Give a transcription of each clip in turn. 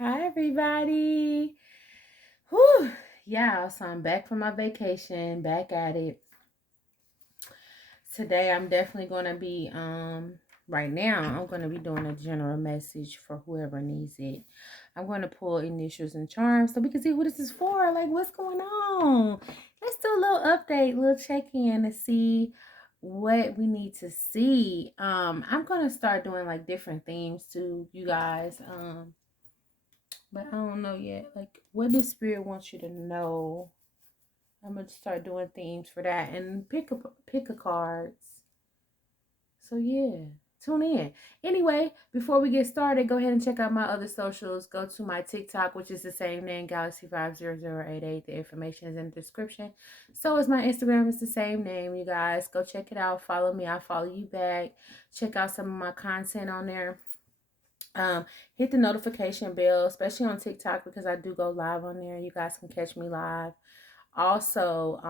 Hi, everybody. Whew. Yeah, so I'm back from my vacation, back at it. Today, I'm definitely going to be, right now, I'm going to be doing a general message for whoever needs it. I'm going to pull initials and charms so we can see who this is for. Like, what's going on? Let's do a little update, little check-in to see what we need to see. I'm going to start doing like different themes to you guys. But I don't know yet. Like, what does Spirit wants you to know? I'm gonna start doing themes for that and pick a cards. So yeah, tune in. Anyway, before we get started, go ahead and check out my other socials. Go to my TikTok, which is the same name, Galaxy50088. The information is in the description. So is my Instagram. It's the same name, you guys. Go check it out. Follow me. I'll follow you back. Check out some of my content on there. Hit the notification bell, especially on TikTok, because I do go live on there. You guys can catch me live. Also,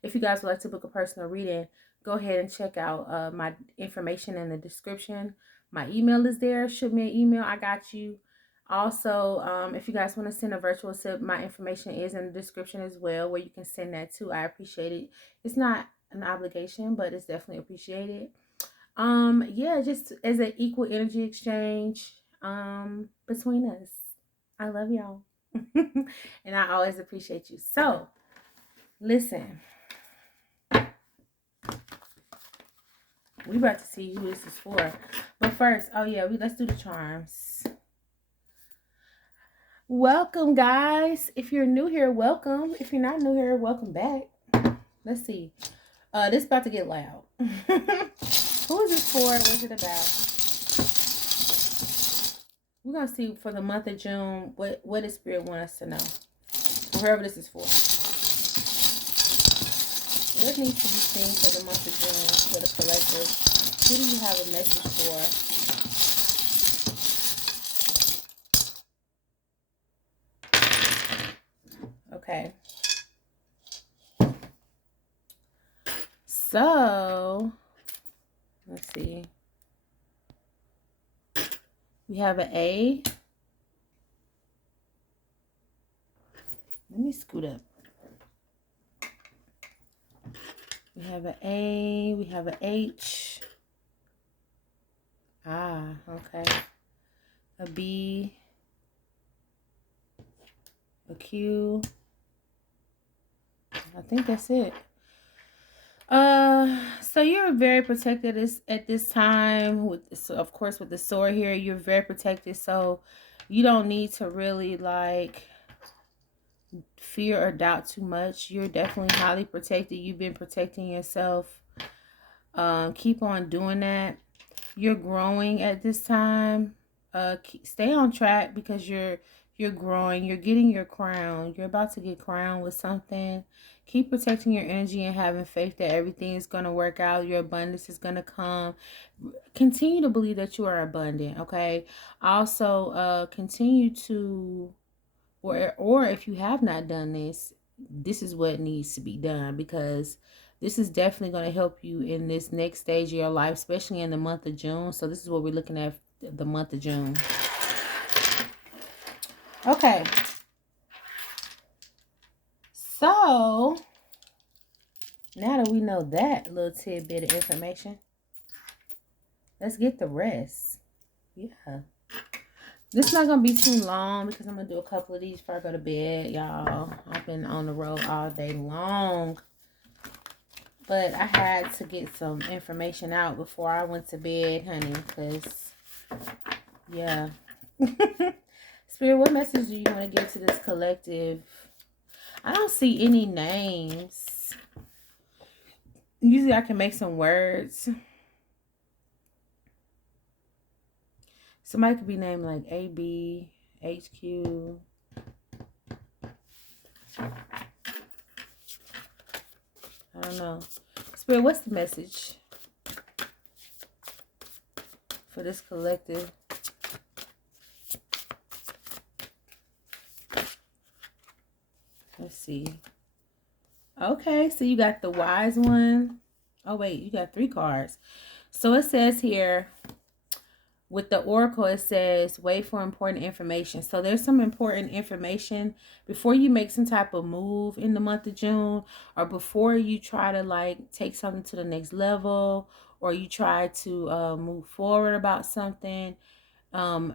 if you guys would like to book a personal reading, go ahead and check out my information in the description. My email is there. Shoot me an email. I got you. Also, if you guys want to send a virtual sip, my information is in the description as well, where you can send that to. I appreciate it. It's not an obligation, but it's definitely appreciated. Yeah, just as an equal energy exchange between us. I love y'all. And I always appreciate you. So, listen. We about to see who this is for. But first, oh yeah, let's do the charms. Welcome, guys. If you're new here, welcome. If you're not new here, welcome back. Let's see. This is about to get loud. Who is this for? What's it about? We're gonna see for the month of June what does Spirit want us to know. Whoever this is for. What needs to be seen for the month of June for the collective? Who do you have a message for? Okay. So, let's see. We have an A. Let me scoot up. We have an A. We have an H. Ah, okay. A B. A Q. I think that's it. So you're very protected at this time so of course with the sword here, you're very protected, so you don't need to really like fear or doubt too much. You're definitely highly protected. You've been protecting yourself. Keep on doing that. You're growing at this time. Stay on track because you're growing. You're getting your crown. You're about to get crowned with something. Keep protecting your energy and having faith that everything is going to work out. Your abundance is going to come. Continue to believe that you are abundant, okay? Also, continue to, or if you have not done this, this is what needs to be done, because this is definitely going to help you in this next stage of your life, especially in the month of June. So this is what we're looking at, the month of June. Okay. So, now that we know that little tidbit of information, let's get the rest. Yeah. This is not going to be too long because I'm going to do a couple of these before I go to bed, y'all. I've been on the road all day long. But I had to get some information out before I went to bed, honey, because, yeah. Spirit, what message do you want to give to this collective? I don't see any names. Usually I can make some words. Somebody could be named like AB, HQ. I don't know. Spirit, what's the message for this collective? Let's see. Okay, so you got the wise one. Oh, wait, you got 3 cards. So it says here, With the oracle, it says wait for important information. So there's some important information before you make some type of move in the month of June, or before you try to like take something to the next level, or you try to move forward about something.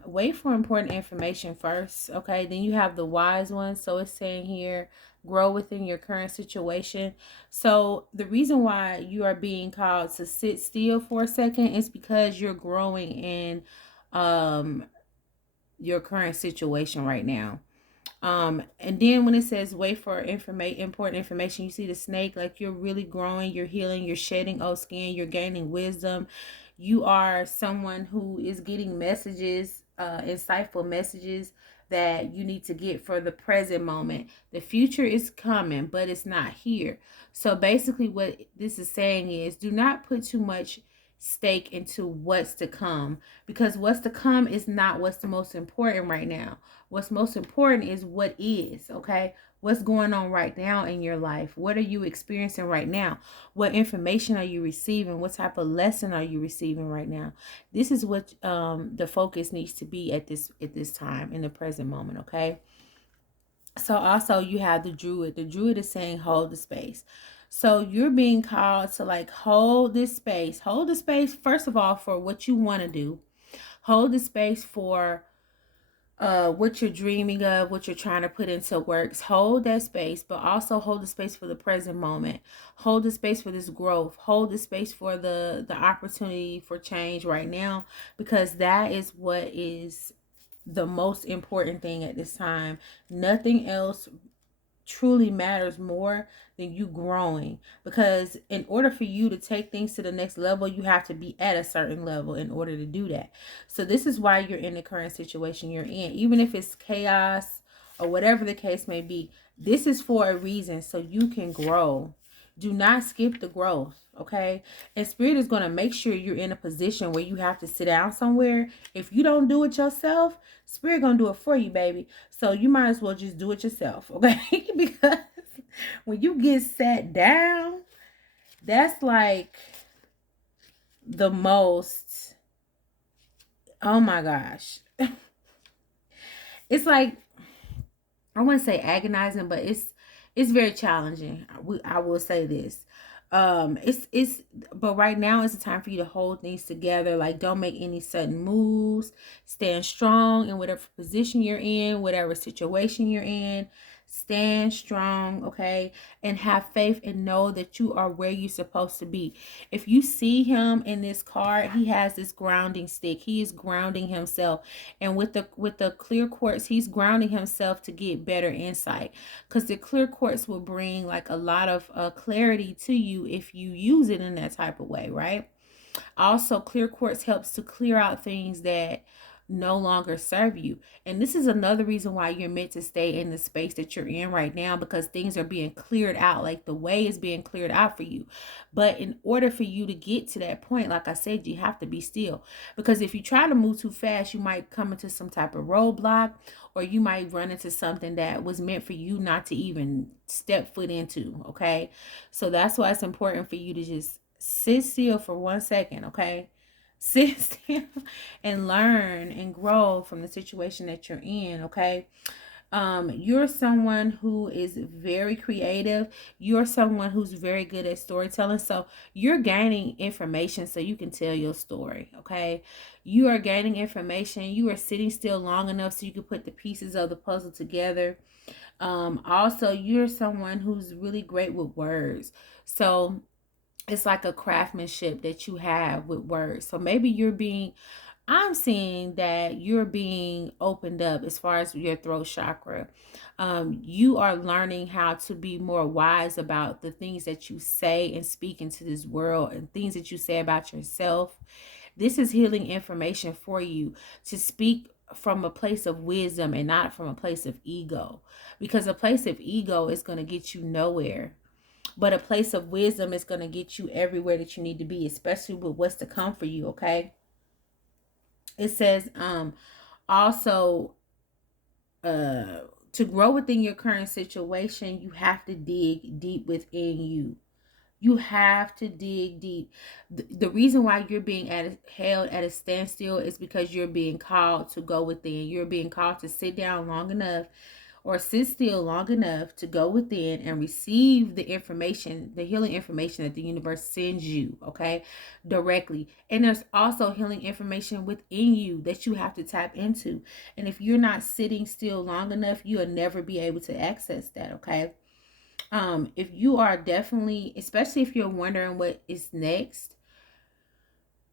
Wait for important information first. Okay, then you have the wise one. So it's saying here, grow within your current situation. So the reason why you are being called to sit still for a second is because you're growing in um your current situation right now. And then when it says wait for important information, you see the snake, like you're really growing, you're healing, you're shedding old skin, you're gaining wisdom. You are someone who is getting messages, insightful messages that you need to get for the present moment. The future is coming, but it's not here. So basically what this is saying is, do not put too much stake into what's to come, because what's to come is not what's the most important right now. What's most important is what is, okay? What's going on right now in your life? What are you experiencing right now? What information are you receiving? What type of lesson are you receiving right now? This is what the focus needs to be at this time in the present moment, okay? So also you have the druid. The druid is saying hold the space. So you're being called to like hold this space. Hold the space first of all for what you want to do. Hold the space for what you're dreaming of, what you're trying to put into works. Hold that space, but also hold the space for the present moment. Hold the space for this growth. Hold the space for the opportunity for change right now, because that is what is the most important thing at this time. Nothing else truly matters more than you growing, because in order for you to take things to the next level, you have to be at a certain level in order to do that. So this is why you're in the current situation you're in, even if it's chaos or whatever the case may be. This is for a reason, so you can grow. Do not skip the growth, okay? And spirit is going to make sure you're in a position where you have to sit down somewhere. If you don't do it yourself, spirit going to do it for you, baby. So you might as well just do it yourself, okay? Because when you get sat down, that's like the most, oh my gosh. It's like, I wouldn't say agonizing, but it's very challenging. I will say this. It's but right now it's the time for you to hold things together. Like, don't make any sudden moves. Stand strong in whatever position you're in, whatever situation you're in. Stand strong, okay? And have faith and know that you are where you're supposed to be. If you see him in this card, he has this grounding stick. He is grounding himself. And with the clear quartz, he's grounding himself to get better insight. Because the clear quartz will bring like a lot of clarity to you if you use it in that type of way, right? Also, clear quartz helps to clear out things that no longer serve you. And this is another reason why you're meant to stay in the space that you're in right now, because things are being cleared out. Like, the way is being cleared out for you. But in order for you to get to that point, like I said, you have to be still. Because if you try to move too fast, you might come into some type of roadblock, or you might run into something that was meant for you not to even step foot into, okay? So that's why it's important for you to just sit still for 1 second, okay? Sit still and learn and grow from the situation that you're in, okay? You're someone who is very creative. You're someone who's very good at storytelling. So you're gaining information so you can tell your story, okay? You are gaining information. You are sitting still long enough so you can put the pieces of the puzzle together. Also, you're someone who's really great with words. So it's like a craftsmanship that you have with words. So maybe I'm seeing that you're being opened up as far as your throat chakra. You are learning how to be more wise about the things that you say and speak into this world, and things that you say about yourself. This is healing information for you to speak from a place of wisdom and not from a place of ego, because a place of ego is going to get you nowhere. But a place of wisdom is going to get you everywhere that you need to be, especially with what's to come for you, okay? It says also to grow within your current situation, you have to dig deep within you. You have to dig deep. The reason why you're being held at a standstill is because you're being called to go within. You're being called to sit down long enough or sit still long enough to go within and receive the information, the healing information that the universe sends you, okay, directly. And there's also healing information within you that you have to tap into. And if you're not sitting still long enough, you'll never be able to access that, okay? If you are definitely, especially if you're wondering what is next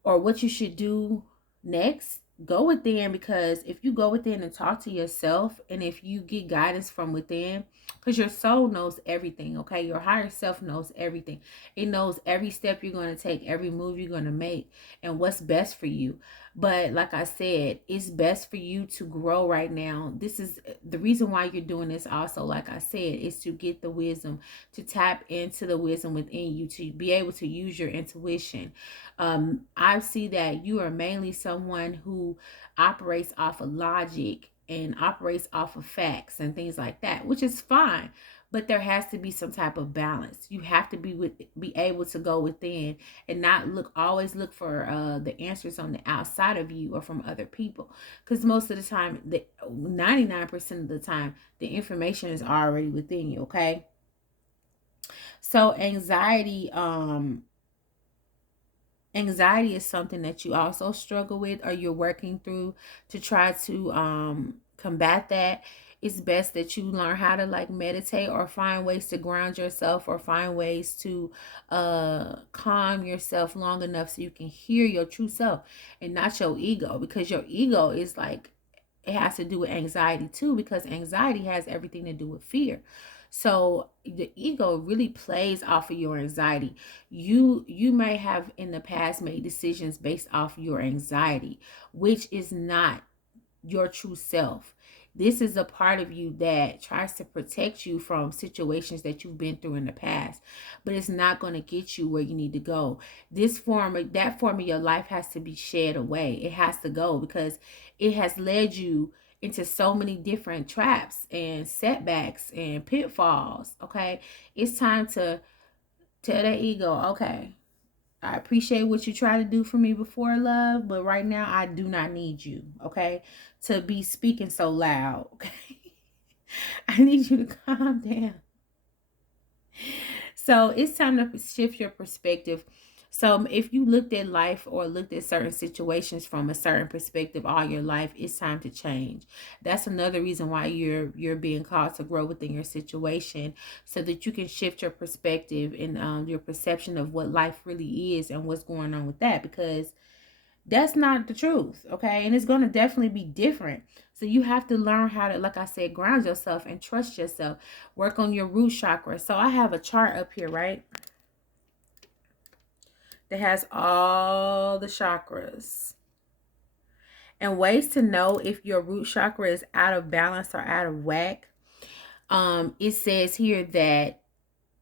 or what you should do next, go within, because if you go within and talk to yourself, and if you get guidance from within, because your soul knows everything, okay? Your higher self knows everything. It knows every step you're going to take, every move you're going to make, and what's best for you. But like I said, it's best for you to grow right now. This is the reason why you're doing this also, like I said, is to get the wisdom, to tap into the wisdom within you, to be able to use your intuition. I see that you are mainly someone who operates off of logic and operates off of facts and things like that, which is fine. But there has to be some type of balance. You have to be able to go within and not always look for the answers on the outside of you or from other people. Because most of the time, 99% of the time, the information is already within you, okay? So anxiety is something that you also struggle with, or you're working through to try to combat that. It's best that you learn how to like meditate, or find ways to ground yourself, or find ways to calm yourself long enough so you can hear your true self and not your ego, because your ego is like, it has to do with anxiety too, because anxiety has everything to do with fear. So the ego really plays off of your anxiety. You may have in the past made decisions based off your anxiety, which is not your true self. This is a part of you that tries to protect you from situations that you've been through in the past, but it's not going to get you where you need to go. That form of your life has to be shed away. It has to go, because it has led you into so many different traps and setbacks and pitfalls. Okay, it's time to tell that ego, okay, I appreciate what you try to do for me before, love, but right now I do not need you, okay, to be speaking so loud, okay? I need you to calm down. So it's time to shift your perspective. So if you looked at life or looked at certain situations from a certain perspective all your life, it's time to change. That's another reason why you're being called to grow within your situation, so that you can shift your perspective and your perception of what life really is and what's going on with that, because that's not the truth, okay? And it's going to definitely be different. So you have to learn how to, like I said, ground yourself and trust yourself. Work on your root chakra. So I have a chart up here, right, that has all the chakras. And ways to know if your root chakra is out of balance or out of whack. It says here that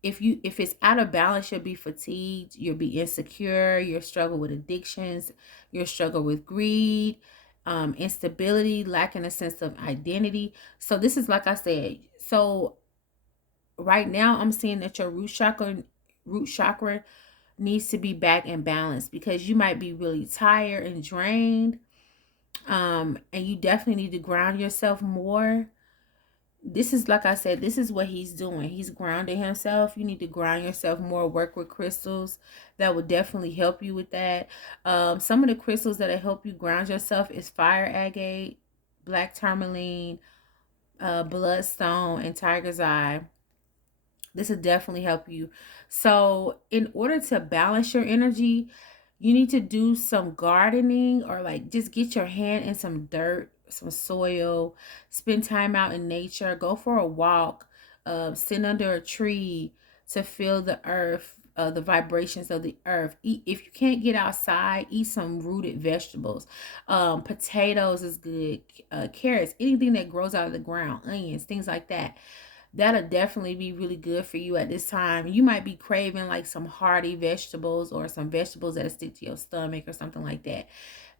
if it's out of balance, you'll be fatigued, you'll be insecure, you'll struggle with addictions, you'll struggle with greed, instability, lacking a sense of identity. So this is, like I said, so right now I'm seeing that your root chakra needs to be back in balance, because you might be really tired and drained. And you definitely need to ground yourself more. This is, like I said, this is what he's doing. He's grounding himself. You need to ground yourself more. Work with crystals that will definitely help you with that. Some of the crystals that will help you ground yourself is fire agate, black tourmaline, bloodstone, and tiger's eye. This will definitely help you. So in order to balance your energy, you need to do some gardening, or like just get your hand in some dirt, some soil, spend time out in nature, go for a walk, sit under a tree to feel the earth, the vibrations of the earth. Eat, if you can't get outside, eat some rooted vegetables. Potatoes is good, carrots, anything that grows out of the ground, onions, things like that. That'll definitely be really good for you at this time. You might be craving like some hearty vegetables, or some vegetables that stick to your stomach or something like that.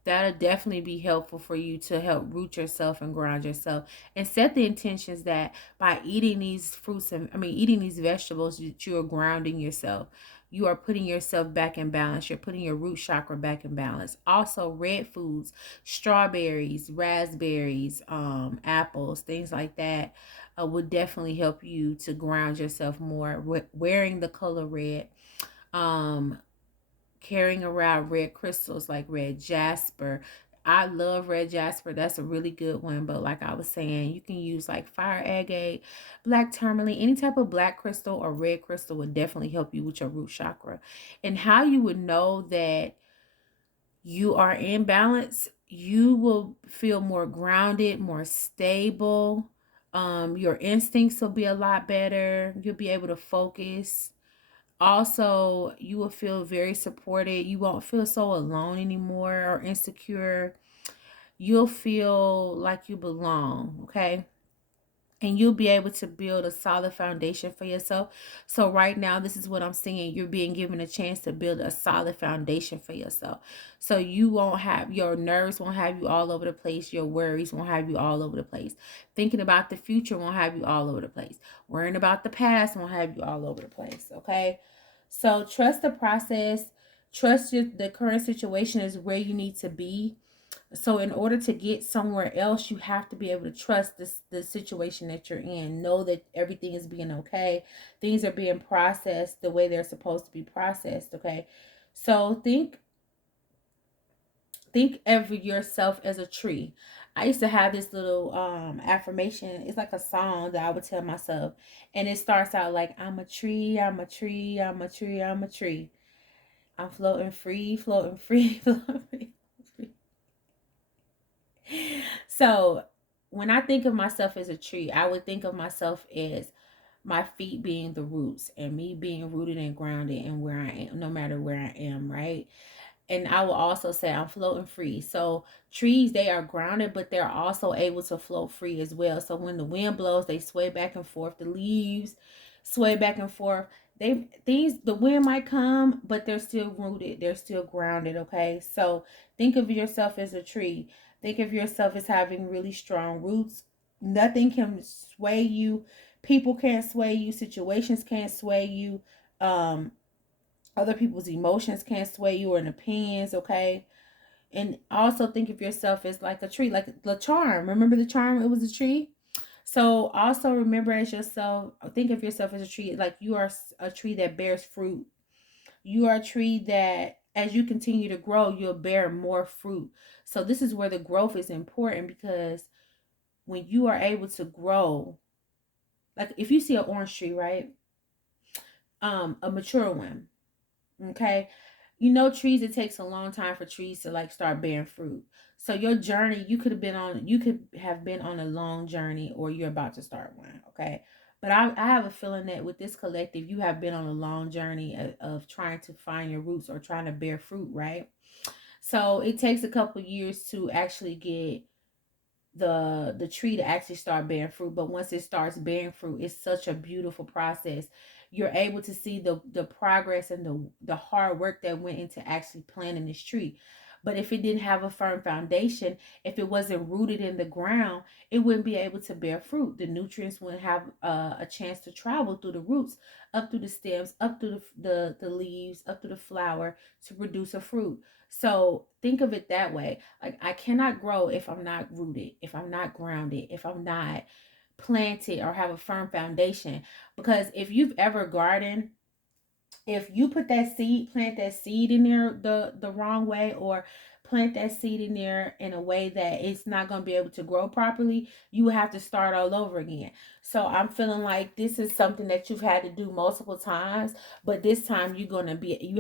That'll definitely be helpful for you to help root yourself and ground yourself, and set the intentions that by eating these fruits and eating these vegetables, that you are grounding yourself. you are putting yourself back in balance. You're putting your root chakra back in balance. Also, red foods, strawberries, raspberries, apples, things like that would definitely help you to ground yourself more. Wearing the color red, um, carrying around red crystals like red jasper. I love red jasper. That's a really good one. But like I was saying, you can use like fire agate, black tourmaline, any type of black crystal or red crystal would definitely help you with your root chakra. And how you would know that you are in balance, you will feel more grounded, more stable. Your instincts will be a lot better. You'll be able to focus. Also, you will feel very supported. You won't feel so alone anymore or insecure. You'll feel like you belong, okay? And you'll be able to build a solid foundation for yourself. So right now, this is what I'm seeing. You're being given a chance to build a solid foundation for yourself. So you won't have, your nerves won't have you all over the place. Your worries won't have you all over the place. Thinking about the future won't have you all over the place. Worrying about the past won't have you all over the place, okay? So trust the process. Trust the current situation is where you need to be. So in order to get somewhere else, you have to be able to trust the situation that you're in. Know that everything is being okay. Things are being processed the way they're supposed to be processed, okay? So think of yourself as a tree. I used to have this little affirmation. It's like a song that I would tell myself. And it starts out like, I'm a tree, I'm a tree, I'm a tree, I'm a tree. I'm floating free, floating free, floating free. So when I think of myself as a tree, I would think of myself as my feet being the roots and me being rooted and grounded and where I am, no matter where I am, right? And I will also say I'm floating free. So trees, they are grounded, but they're also able to float free as well. So when the wind blows, they sway back and forth. The leaves sway back and forth. The wind might come, but they're still rooted. They're still grounded. Okay. So think of yourself as a tree. Think of yourself as having really strong roots. Nothing can sway you. People can't sway you. Situations can't sway you. Um, Other people's emotions can't sway you or an opinions, okay? And also think of yourself as like a tree, like the charm. Remember the charm? It was a tree. So also remember as yourself, think of yourself as a tree, like you are a tree that bears fruit. You are a tree that as you continue to grow, you'll bear more fruit. So this is where the growth is important because when you are able to grow, like if you see an orange tree, right? A mature one, okay, you know, trees, it takes a long time for trees to like start bearing fruit. So your journey, you could have been on a long journey or you're about to start one, okay? But I have a feeling that with this collective, you have been on a long journey of trying to find your roots or trying to bear fruit, right? So it takes a couple years to actually get the tree to actually start bearing fruit. But once it starts bearing fruit, it's such a beautiful process. You're able to see the progress and the hard work that went into actually planting this tree. But if it didn't have a firm foundation, if it wasn't rooted in the ground, it wouldn't be able to bear fruit. The nutrients wouldn't have a chance to travel through the roots, up through the stems, up through the leaves, up through the flower to produce a fruit. So think of it that way. Like I cannot grow if I'm not rooted, if I'm not grounded, if I'm not planted or have a firm foundation. Because if you've ever gardened, if you put that seed, plant that seed in there the wrong way, or plant that seed in there in a way that it's not going to be able to grow properly, you will have to start all over again. So I'm feeling like this is something that you've had to do multiple times, but this time you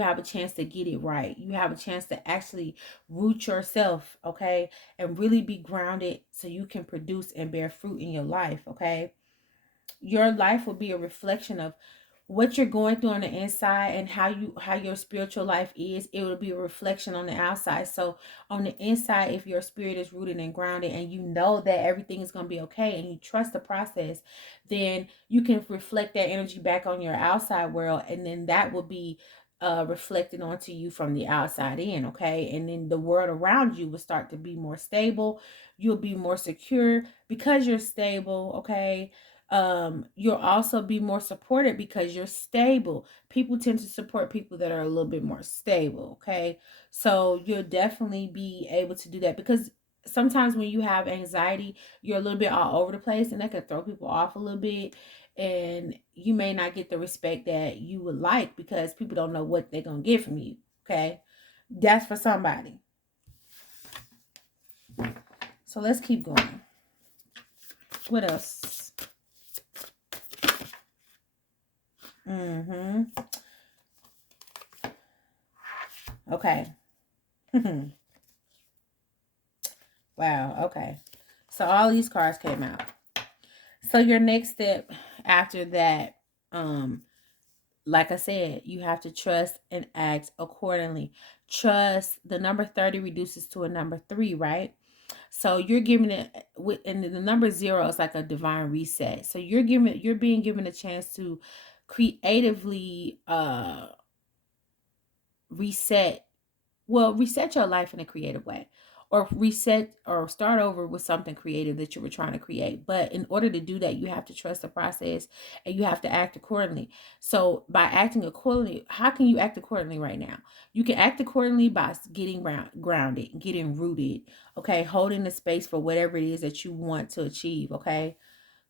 have a chance to get it right. You have a chance to actually root yourself, okay, and really be grounded so you can produce and bear fruit in your life, okay? Your life will be a reflection of what you're going through on the inside and how your spiritual life is. It will be a reflection on the outside. So on the inside, if your spirit is rooted and grounded and you know that everything is going to be okay and you trust the process, then you can reflect that energy back on your outside world, and then that will be reflected onto you from the outside in, okay? And then the world around you will start to be more stable. You'll be more secure because you're stable, okay? You'll also be more supported because you're stable. People tend to support people that are a little bit more stable. Okay. So you'll definitely be able to do that, because sometimes when you have anxiety, you're a little bit all over the place, and that can throw people off a little bit. And you may not get the respect that you would like because people don't know what they're going to get from you. Okay. That's for somebody. So let's keep going. What else? Mm-hmm. Okay. Wow. Okay. So all these cards came out. So your next step after that, like I said, you have to trust and act accordingly. Trust, the number 30 reduces to a number 3, right? So you're giving it with, and the number 0 is like a divine reset. So you're being given a chance to creatively reset, well, reset your life in a creative way, or reset or start over with something creative that you were trying to create. But in order to do that, you have to trust the process and you have to act accordingly. So by acting accordingly, how can you act accordingly right now? You can act accordingly by getting grounded, getting rooted, okay, holding the space for whatever it is that you want to achieve, okay.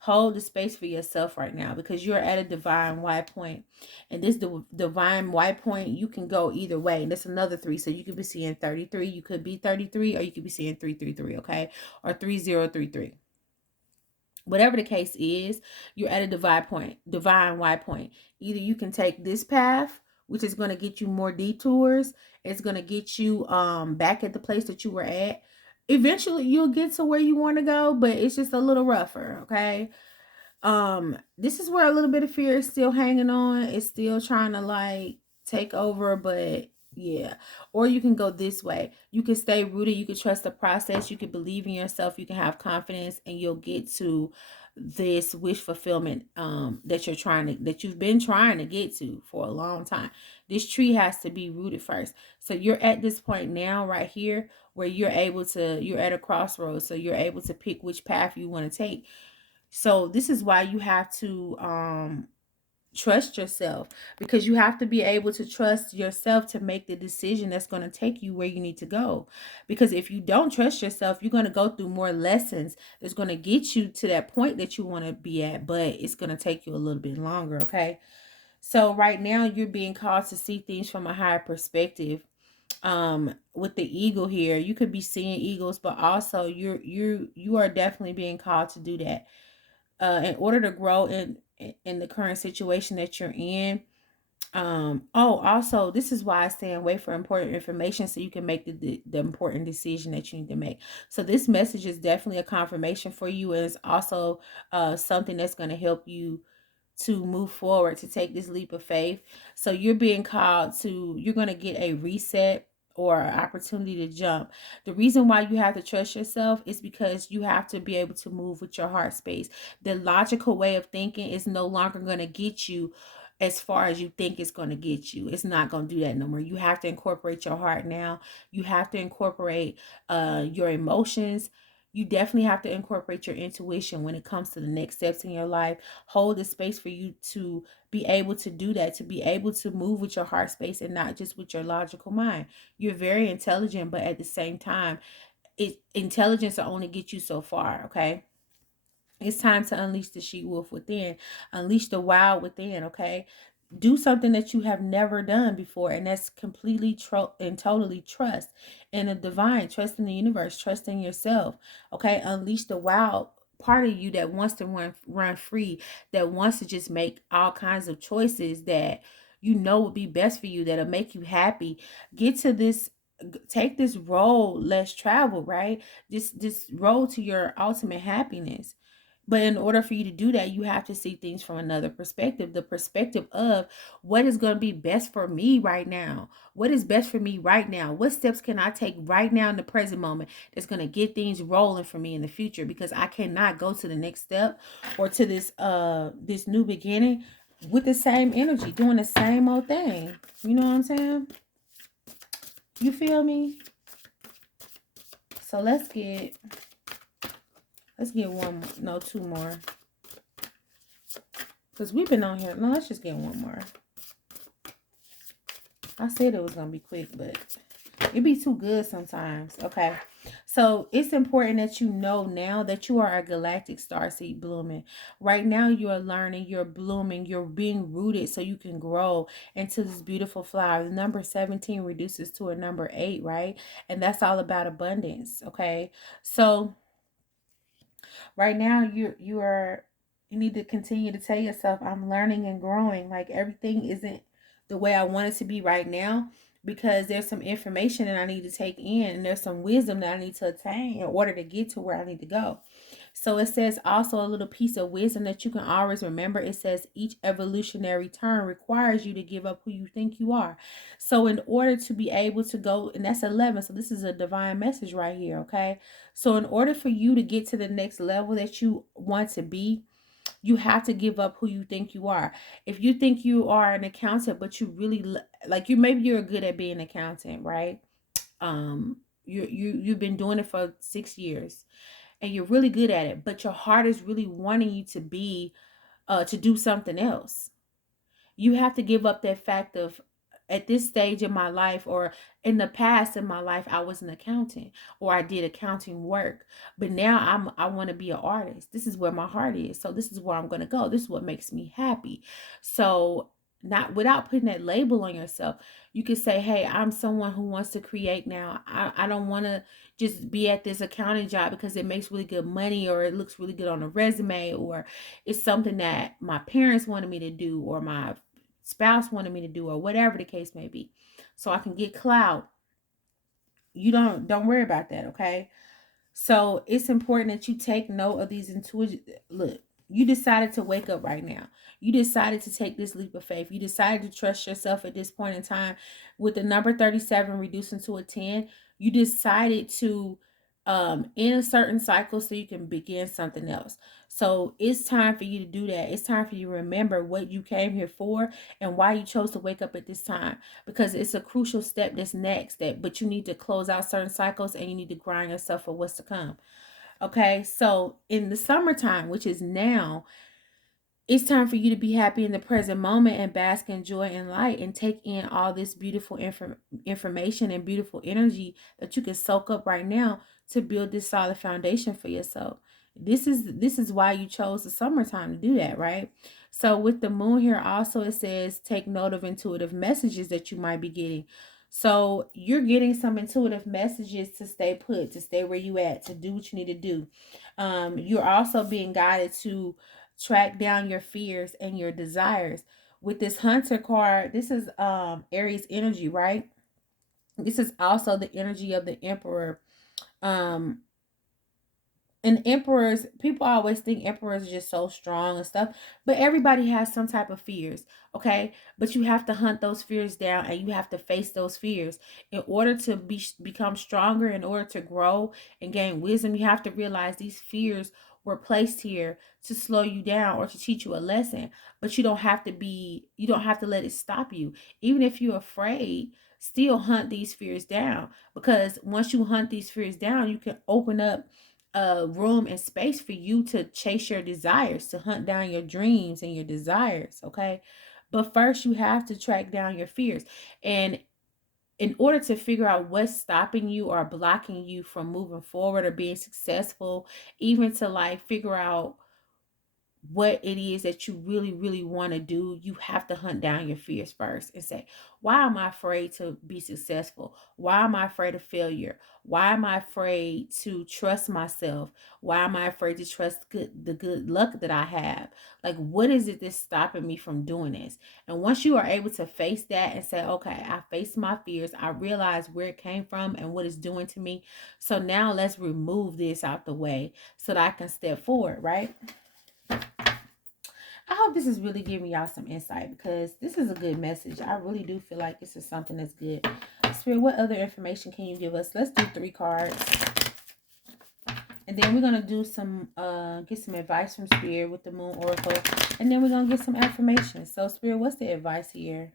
Hold the space for yourself right now, because you're at a divine white point. And this divine white point, you can go either way. And that's another 3. So you could be seeing 33. You could be 33, or you could be seeing 333, okay? Or 3033. Whatever the case is, you're at a divine white point. Either you can take this path, which is going to get you more detours. It's going to get you back at the place that you were at. Eventually you'll get to where you want to go, but it's just a little rougher, okay? This is where a little bit of fear is still hanging on. It's still trying to like take over, but yeah. Or you can go this way. You can stay rooted. You can trust the process. You can believe in yourself. You can have confidence, and you'll get to this wish fulfillment that you've been trying to get to for a long time. This tree has to be rooted first. So you're at this point now right here where you're at a crossroads. So you're able to pick which path you want to take. So this is why you have to trust yourself, because you have to be able to trust yourself to make the decision that's going to take you where you need to go. Because if you don't trust yourself, you're going to go through more lessons that's going to get you to that point that you want to be at, but it's going to take you a little bit longer, okay? So right now you're being called to see things from a higher perspective. With the eagle here, you could be seeing eagles, but also you are definitely being called to do that in order to grow in the current situation that you're in. Also, this is why I stay away for important information, so you can make the important decision that you need to make. So this message is definitely a confirmation for you, and it's also something that's going to help you to move forward, to take this leap of faith. So you're being called to, you're going to get a reset or an opportunity to jump. The reason why you have to trust yourself is because you have to be able to move with your heart space. The logical way of thinking is no longer going to get you as far as you think it's going to get you. It's not going to do that no more. You have to incorporate your heart now. You have to incorporate your emotions. You definitely have to incorporate your intuition when it comes to the next steps in your life. Hold the space for you to be able to do that, to be able to move with your heart space and not just with your logical mind. You're very intelligent, but at the same time, intelligence will only get you so far, okay? It's time to unleash the she wolf within, unleash the wild within, okay? Do something that you have never done before, and that's completely and totally trust in the divine, trust in the universe, trust in yourself, okay? Unleash the wild part of you that wants to run free, that wants to just make all kinds of choices that you know would be best for you, that'll make you happy. Get to this, take this road less traveled, right? This road to your ultimate happiness. But in order for you to do that, you have to see things from another perspective. The perspective of what is going to be best for me right now. What is best for me right now? What steps can I take right now in the present moment that's going to get things rolling for me in the future? Because I cannot go to the next step or to this new beginning with the same energy, doing the same old thing. You know what I'm saying? You feel me? So let's get one, no, two more. Because we've been on here. No, let's just get one more. I said it was going to be quick, but it be too good sometimes. Okay. So it's important that you know now that you are a galactic starseed blooming. Right now you are learning, you're blooming, you're being rooted so you can grow into this beautiful flower. The number 17 reduces to a number 8, right? And that's all about abundance. Okay. So right now you need to continue to tell yourself, I'm learning and growing. Like everything isn't the way I want it to be right now, because there's some information that I need to take in, and there's some wisdom that I need to attain in order to get to where I need to go. So it says also a little piece of wisdom that you can always remember. It says each evolutionary turn requires you to give up who you think you are. So in order to be able to go, and that's 11. So this is a divine message right here. Okay. So in order for you to get to the next level that you want to be, you have to give up who you think you are. If you think you are an accountant, but you really like maybe you're good at being an accountant, right? You've been doing it for 6 years and you're really good at it, but your heart is really wanting you to be to do something else. You have to give up that fact of, at this stage in my life or in the past in my life, I was an accountant or I did accounting work, but now I want to be an artist. This is where my heart is, so this is where I'm going to go. This is what makes me happy. So not without putting that label on yourself, you can say, hey, I'm someone who wants to create now. I don't want to just be at this accounting job because it makes really good money or it looks really good on a resume, or it's something that my parents wanted me to do or my spouse wanted me to do, or whatever the case may be, so I can get clout. You don't worry about that. Okay. So it's important that you take note of these intuitive. Look, you decided to wake up right now. You decided to take this leap of faith. You decided to trust yourself at this point in time. With the number 37 reducing to a 10, you decided to end a certain cycle so you can begin something else. So it's time for you to do that. It's time for you to remember what you came here for and why you chose to wake up at this time, because it's a crucial step that's next, but you need to close out certain cycles and you need to grind yourself for what's to come. Okay, so in the summertime, which is now, it's time for you to be happy in the present moment and bask in joy and light and take in all this beautiful information and beautiful energy that you can soak up right now to build this solid foundation for yourself. This is why you chose the summertime to do that, right? So with the moon here also, it says take note of intuitive messages that you might be getting. So you're getting some intuitive messages to stay put, to stay where you at, to do what you need to do. You're also being guided to track down your fears and your desires. With this Hunter card, this is Aries energy, right? This is also the energy of the Emperor. Um and emperors, people always think emperors are just so strong and stuff, but everybody has some type of fears. Okay, but you have to hunt those fears down and you have to face those fears in order to become stronger, in order to grow and gain wisdom. You have to realize these fears were placed here to slow you down or to teach you a lesson, but you don't have to let it stop you. Even if you're afraid, still hunt these fears down, because once you hunt these fears down, you can open up room and space for you to chase your desires, to hunt down your dreams and your desires. Okay, but first you have to track down your fears, and in order to figure out what's stopping you or blocking you from moving forward or being successful, even to like figure out what it is that you really, really want to do, you have to hunt down your fears first and say, why am I afraid to be successful? Why am I afraid of failure? Why am I afraid to trust myself? Why am I afraid to trust the good luck that I have? Like, what is it that's stopping me from doing this? And once you are able to face that and say, okay, I faced my fears, I realize where it came from and what it's doing to me. So now let's remove this out the way so that I can step forward, right? I hope this is really giving y'all some insight, because this is a good message. I really do feel like this is something that's good. Spirit, what other information can you give us? Let's do 3 cards. And then we're going to do some, get some advice from Spirit with the Moon Oracle. And then we're going to get some affirmation. So, Spirit, what's the advice here?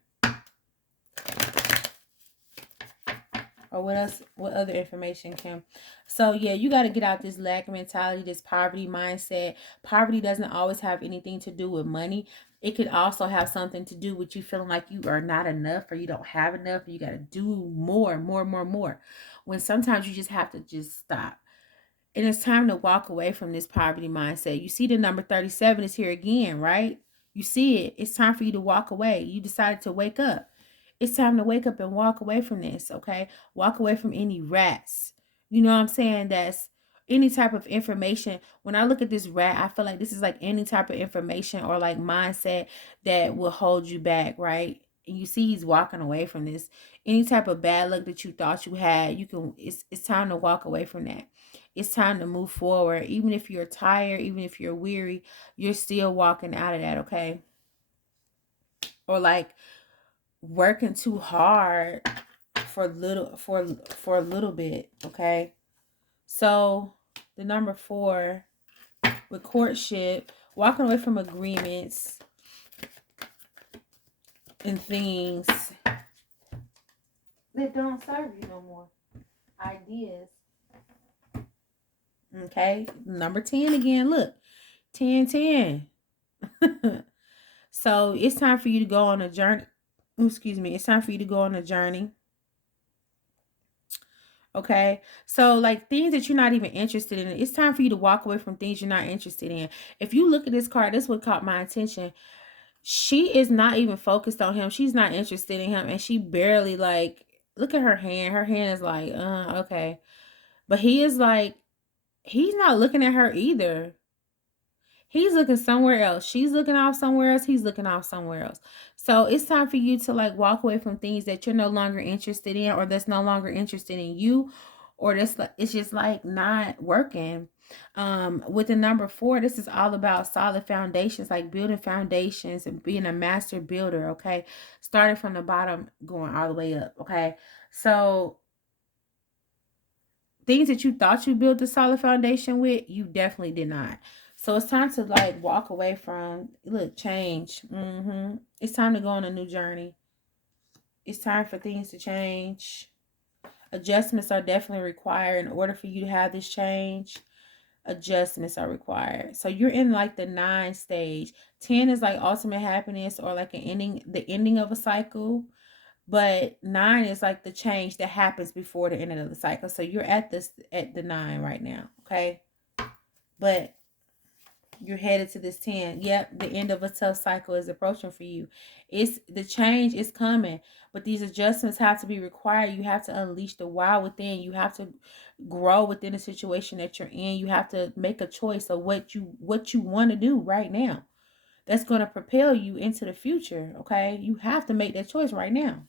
Or what else? What other information can? So yeah, you got to get out this lack mentality, this poverty mindset. Poverty doesn't always have anything to do with money. It could also have something to do with you feeling like you are not enough, or you don't have enough, or you got to do more, more, more, more. When sometimes you just have to just stop. And it's time to walk away from this poverty mindset. You see the number 37 is here again, right? You see it. It's time for you to walk away. You decided to wake up. It's time to wake up and walk away from this, okay? Walk away from any rats. You know what I'm saying? That's any type of information. When I look at this rat, I feel like this is like any type of information or like mindset that will hold you back, right? And you see he's walking away from this. Any type of bad luck that you thought you had, you can it's time to walk away from that. It's time to move forward. Even if you're tired, even if you're weary, you're still walking out of that, okay? Or like working too hard for a little bit, okay? So the number 4 with courtship, walking away from agreements and things that don't serve you no more. Ideas. Okay? Number 10 again. Look. 10, 10. So it's time for you to go on a journey. Excuse me. It's time for you to go on a journey. Okay. So like things that you're not even interested in, it's time for you to walk away from things you're not interested in. If you look at this card, this what caught my attention. She is not even focused on him. She's not interested in him. And she barely like, look at her hand. Her hand is like, okay. But he is like, he's not looking at her either. He's looking somewhere else. She's looking off somewhere else. He's looking off somewhere else. So it's time for you to like walk away from things that you're no longer interested in, or that's no longer interested in you, or that's like it's just like not working. With the number 4, this is all about solid foundations, like building foundations and being a master builder. Okay, starting from the bottom, going all the way up. Okay, so things that you thought you built a solid foundation with, you definitely did not. So it's time to like walk away from, look, change. It's time to go on a new journey. It's time for things to change. Adjustments are definitely required in order for you to have this change. Adjustments are required. So you're in like the 9 stage. 10 is like ultimate happiness, or like an ending, the ending of a cycle. But 9 is like the change that happens before the end of the cycle. So you're at the 9 right now, okay? But you're headed to this 10. Yep, the end of a tough cycle is approaching for you. It's the change is coming, but these adjustments have to be required. You have to unleash the wild within. You have to grow within the situation that you're in. You have to make a choice of what you want to do right now. That's going to propel you into the future, okay? You have to make that choice right now.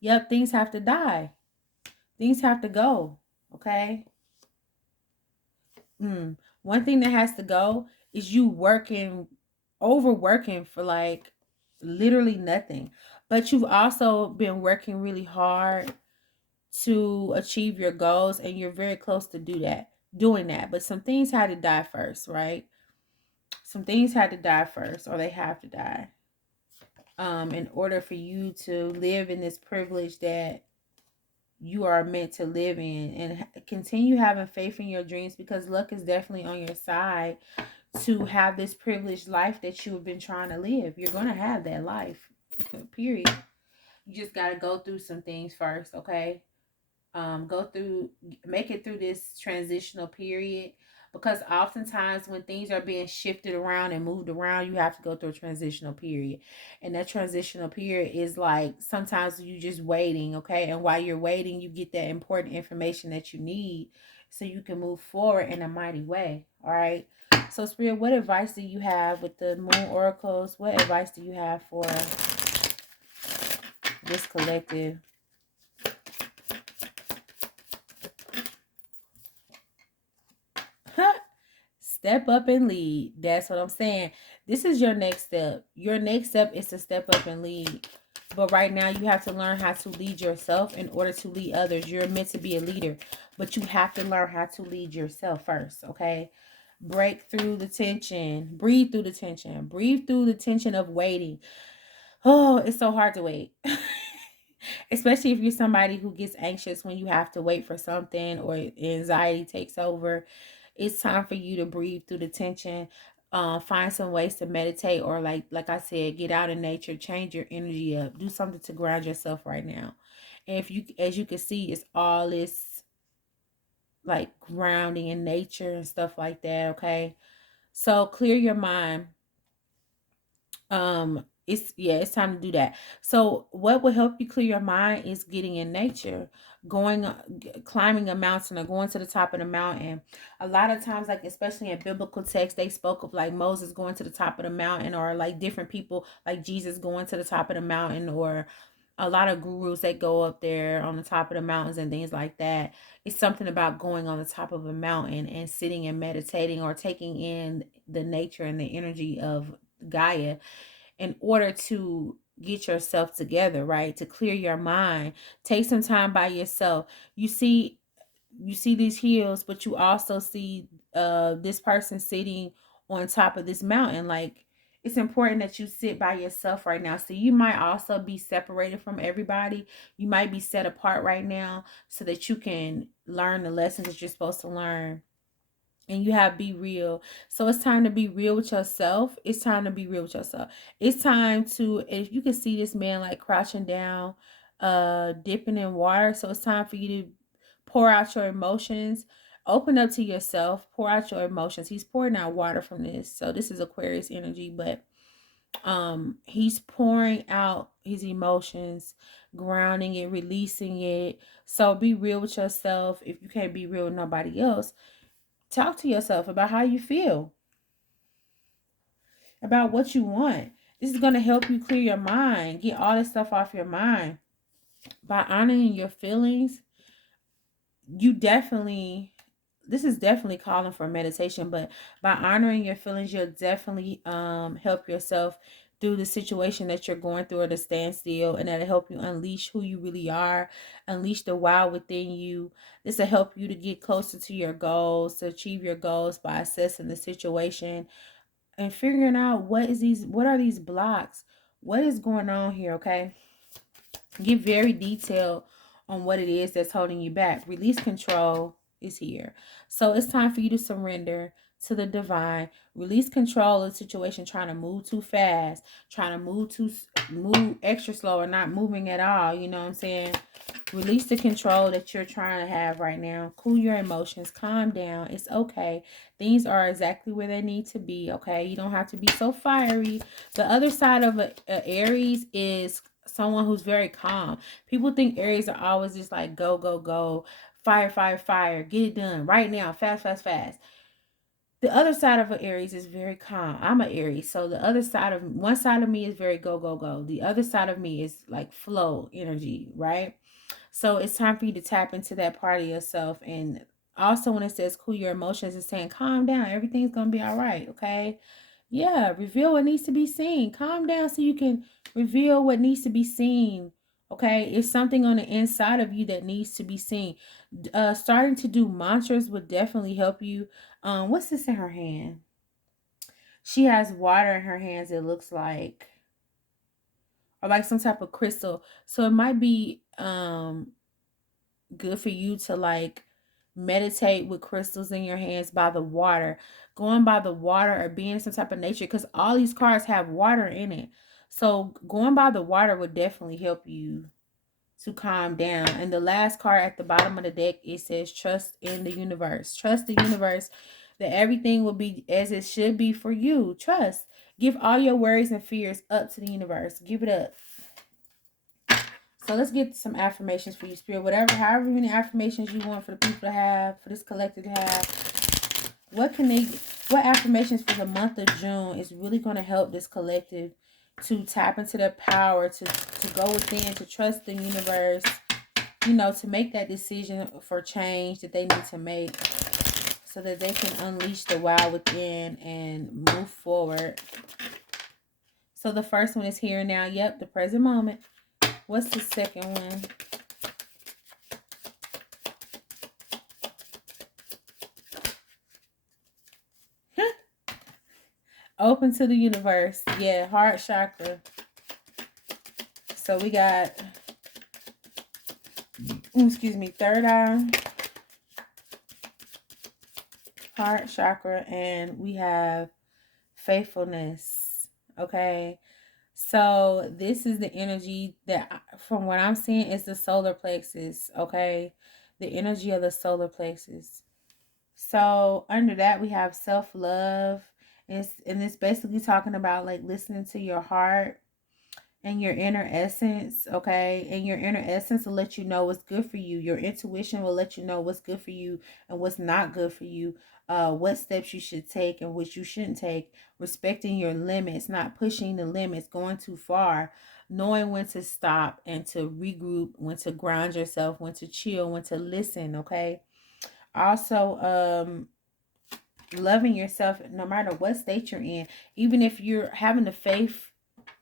Yep, things have to die. Things have to go, okay? One thing that has to go is you overworking for like literally nothing. But you've also been working really hard to achieve your goals, and you're very close to doing that. But some things had to die first, right? Some things had to die first, or they have to die. In order for you to live in this privilege that you are meant to live in, and continue having faith in your dreams, because luck is definitely on your side to have this privileged life that you have been trying to live. You're going to have that life, period. You just got to go through some things first, okay? Make it through this transitional period, because oftentimes when things are being shifted around and moved around, you have to go through a transitional period. And that transitional period is like sometimes you just waiting, okay? And while you're waiting, you get that important information that you need so you can move forward in a mighty way. All right. So Spirit, what advice do you have with the Moon Oracles? What advice do you have for this collective? Step up and lead. That's what I'm saying. This is your next step. Your next step is to step up and lead. But right now you have to learn how to lead yourself in order to lead others. You're meant to be a leader, but you have to learn how to lead yourself first, okay? Break through the tension. Breathe through the tension. Breathe through the tension of waiting. Oh, it's so hard to wait. Especially if you're somebody who gets anxious when you have to wait for something or anxiety takes over. It's time for you to breathe through the tension. Find some ways to meditate, or like I said, get out in nature, change your energy up, do something to ground yourself right now. And if you, as you can see, it's all this like grounding in nature and stuff like that. Okay, so clear your mind. It's, yeah, it's time to do that. So what will help you clear your mind is getting in nature, going climbing a mountain or going to the top of the mountain. A lot of times, like especially in biblical text, they spoke of like Moses going to the top of the mountain, or like different people like Jesus going to the top of the mountain, or a lot of gurus that go up there on the top of the mountains and things like that. It's something about going on the top of a mountain and sitting and meditating, or taking in the nature and the energy of Gaia, in order to get yourself together, right? To clear your mind. Take some time by yourself. You see these hills, but you also see this person sitting on top of this mountain. Like, it's important that you sit by yourself right now. So you might also be separated from everybody. You might be set apart right now so that you can learn the lessons that you're supposed to learn, and you have be real. So it's time to be real with yourself. It's time to be real with yourself. It's time to, if you can see this man like crouching down, dipping in water. So it's time for you to pour out your emotions. Open up to yourself. Pour out your emotions. He's pouring out water from this. So this is Aquarius energy, but he's pouring out his emotions, grounding it, releasing it. So be real with yourself. If you can't be real with nobody else, talk to yourself about how you feel, about what you want. This is going to help you clear your mind, get all this stuff off your mind. By honoring your feelings, you definitely, this is definitely calling for meditation, but by honoring your feelings, you'll definitely help yourself through the situation that you're going through, or the standstill, and that'll help you unleash who you really are, unleash the wild within you. This will help you to get closer to your goals, to achieve your goals by assessing the situation and figuring out what are these blocks, what is going on here. Okay, get very detailed on what it is that's holding you back. Release control is here. So it's time for you to surrender to the divine. Release control of the situation, trying to move too fast, trying to move extra slow, or not moving at all. You know what I'm saying? Release the control that you're trying to have right now. Cool your emotions. Calm down. It's okay. Things are exactly where they need to be. Okay, you don't have to be so fiery. The other side of a Aries is someone who's very calm. People think Aries are always just like go, go, go, fire, fire, fire, get it done right now, fast, fast, fast. The other side of an Aries is very calm. I'm an Aries, so the other side of, one side of me is very go, go, go. The other side of me is like flow energy, right? So it's time for you to tap into that part of yourself. And also, when it says cool your emotions, it's saying calm down. Everything's gonna be all right. Okay. Yeah, reveal what needs to be seen. Calm down so you can reveal what needs to be seen. Okay, it's something on the inside of you that needs to be seen. Starting to do mantras would definitely help you. What's this in her hand? She has water in her hands, it looks like, or like some type of crystal. So it might be good for you to like meditate with crystals in your hands by the water, going by the water, or being in some type of nature, because all these cards have water in it. So going by the water would definitely help you to calm down. And the last card at the bottom of the deck, it says trust in the universe. Trust the universe that everything will be as it should be for you. Trust. Give all your worries and fears up to the universe. Give it up. So let's get some affirmations for you, Spirit. Whatever, however many affirmations you want for the people to have, for this collective to have. What affirmations for the month of June is really going to help this collective to tap into their power, to go within, to trust the universe, you know, to make that decision for change that they need to make so that they can unleash the wild within and move forward. So the first one is here and now. Yep, the present moment. What's the second one? Open to the universe. Yeah, heart chakra. So we got excuse me, third eye, heart chakra, and we have faithfulness. Okay. So this is the energy that, from what I'm seeing, is the solar plexus. Okay. The energy of the solar plexus. So under that, we have self-love. And it's basically talking about like listening to your heart and your inner essence, okay? And your inner essence will let you know what's good for you. Your intuition will let you know what's good for you and what's not good for you. What steps you should take and which you shouldn't take. Respecting your limits, not pushing the limits, going too far. Knowing when to stop and to regroup, when to ground yourself, when to chill, when to listen, okay? Also, loving yourself no matter what state you're in. Even if you're having the faith,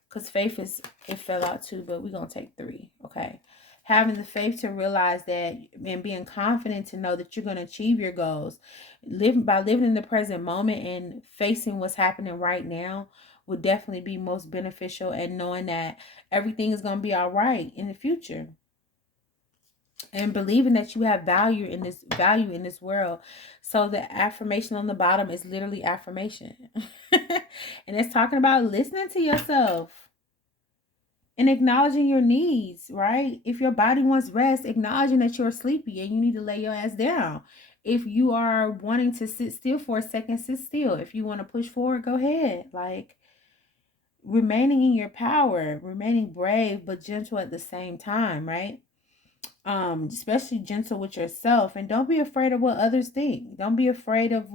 because faith is, it fell out too, but we're going to take 3, okay? Having the faith to realize that, and being confident to know that you're going to achieve your goals. Living in the present moment and facing what's happening right now would definitely be most beneficial, and knowing that everything is going to be all right in the future, and believing that you have value in this world. So the affirmation on the bottom is literally affirmation. And it's talking about listening to yourself and acknowledging your needs, right? If your body wants rest, acknowledging that you're sleepy and you need to lay your ass down. If you are wanting to sit still for a second, sit still. If you want to push forward, go ahead. Like, remaining in your power, remaining brave but gentle at the same time, right? Especially gentle with yourself, and don't be afraid of what others think. Don't be afraid of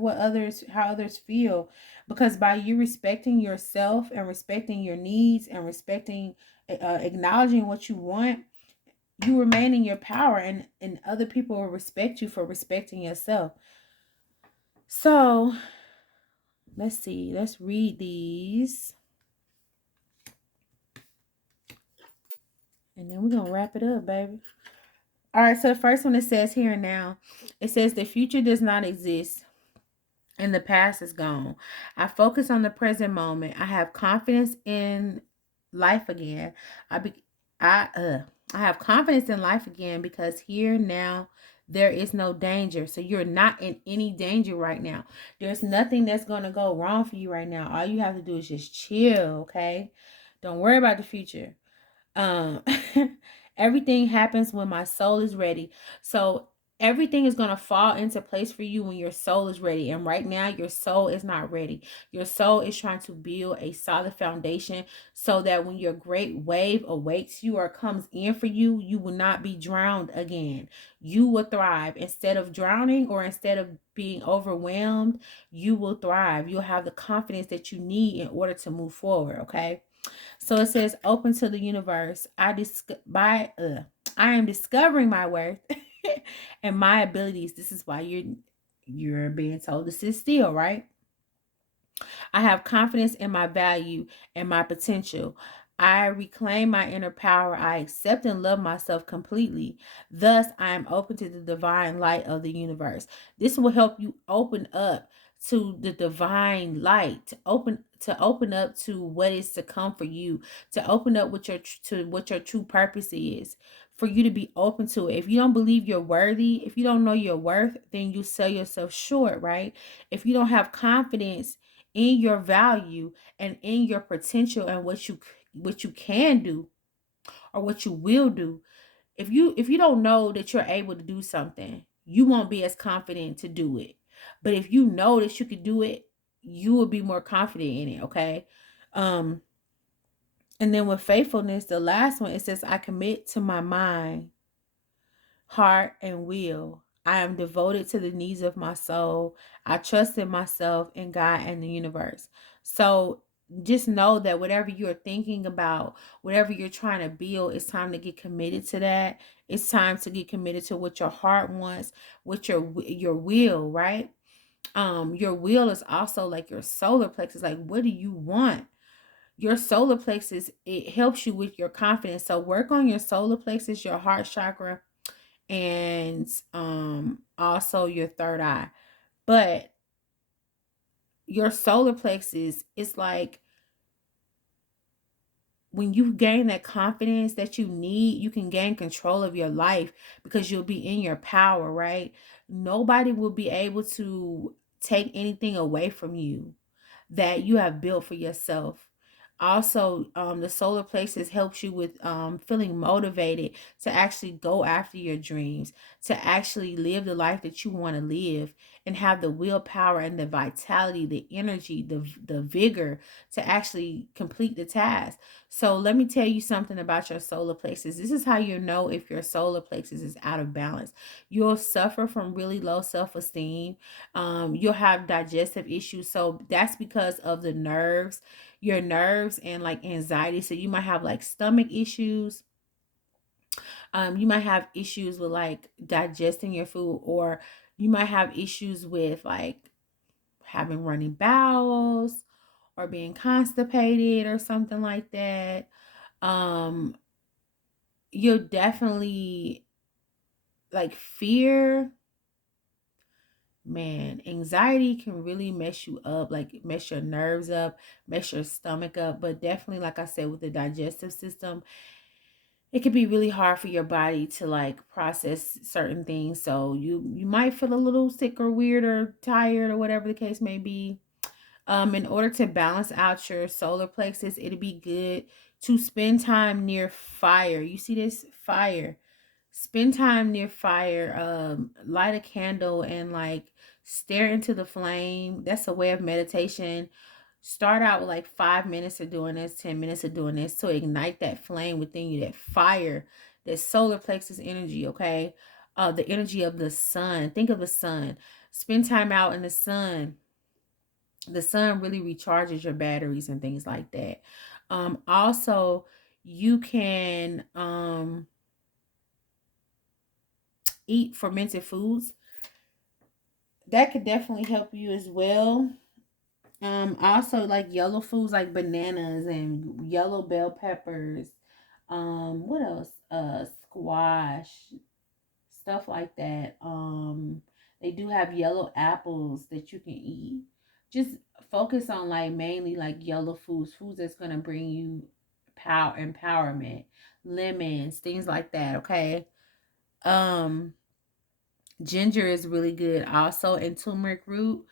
how others feel, because by you respecting yourself and respecting your needs and respecting, acknowledging what you want, you remain in your power, and other people will respect you for respecting yourself. So let's see, let's read these, and then we're gonna wrap it up, baby. All right, so the first one, it says here and now. It says the future does not exist and the past is gone. I focus on the present moment. I have confidence in life again. I be I have confidence in life again, because here now there is no danger. So you're not in any danger right now. There's nothing that's going to go wrong for you right now. All you have to do is just chill, okay? Don't worry about the future. Um, everything happens when my soul is ready. So everything is going to fall into place for you when your soul is ready. And right now, your soul is not ready. Your soul is trying to build a solid foundation so that when your great wave awaits you or comes in for you, you will not be drowned again. You will thrive. Instead of drowning or instead of being overwhelmed, you will thrive. You'll have the confidence that you need in order to move forward, okay? So it says, open to the universe. I am discovering my worth and my abilities. This is why you're being told to sit still, right? I have confidence in my value and my potential. I reclaim my inner power. I accept and love myself completely. Thus, I am open to the divine light of the universe. This will help you open up to the divine light, to open up to what is to come for you, to open up to what your true purpose is, for you to be open to it. If you don't believe you're worthy, if you don't know your worth, then you sell yourself short, right? If you don't have confidence in your value and in your potential and what you can do or what you will do, if you don't know that you're able to do something, you won't be as confident to do it. But if you know that you could do it, you will be more confident in it, okay? um and then with faithfulness, the last one, it says, I commit to my mind, heart, and will. I am devoted to the needs of my soul. I trust in myself and God and the universe. So just know that whatever you're thinking about, whatever you're trying to build, it's time to get committed to that. It's time to get committed to what your heart wants, what your will, right? Your will is also like your solar plexus. Like, what do you want? Your solar plexus, it helps you with your confidence. So work on your solar plexus, your heart chakra, and also your third eye. But your solar plexus is like when you gain that confidence that you need, you can gain control of your life because you'll be in your power, right? Nobody will be able to take anything away from you that you have built for yourself. Also, the solar plexus helps you with feeling motivated to actually go after your dreams, to actually live the life that you want to live, and have the willpower and the vitality, the energy, the vigor to actually complete the task. So let me tell you something about your solar plexus. This is how you know if your solar plexus is out of balance. You'll suffer from really low self-esteem. You'll have digestive issues, so that's because of the nerves, your nerves, and like anxiety. So you might have like stomach issues. You might have issues with like digesting your food, or you might have issues with like having running bowels or being constipated or something like that. um you'll definitely like fear. Man, anxiety can really mess you up, like mess your nerves up, mess your stomach up. But definitely, like I said, with the digestive system, it can be really hard for your body to like process certain things. So you might feel a little sick or weird or tired or whatever the case may be. In order to balance out your solar plexus, it'd be good to spend time near fire. You see this fire? Spend time near fire. Light a candle and like stare into the flame. That's a way of meditation. Start out with like 5 minutes of doing this, 10 minutes of doing this to ignite that flame within you, that fire, that solar plexus energy. Okay, the energy of the sun. Think of the sun. Spend time out in the sun. The sun really recharges your batteries and things like that. Also, you can eat fermented foods. That could definitely help you as well. Also like yellow foods like bananas and yellow bell peppers. What else? Squash, stuff like that. They do have yellow apples that you can eat. Just focus on like mainly like yellow foods, foods that's gonna bring you power, empowerment, lemons, things like that. Okay. Um, Ginger is really good also, and turmeric root.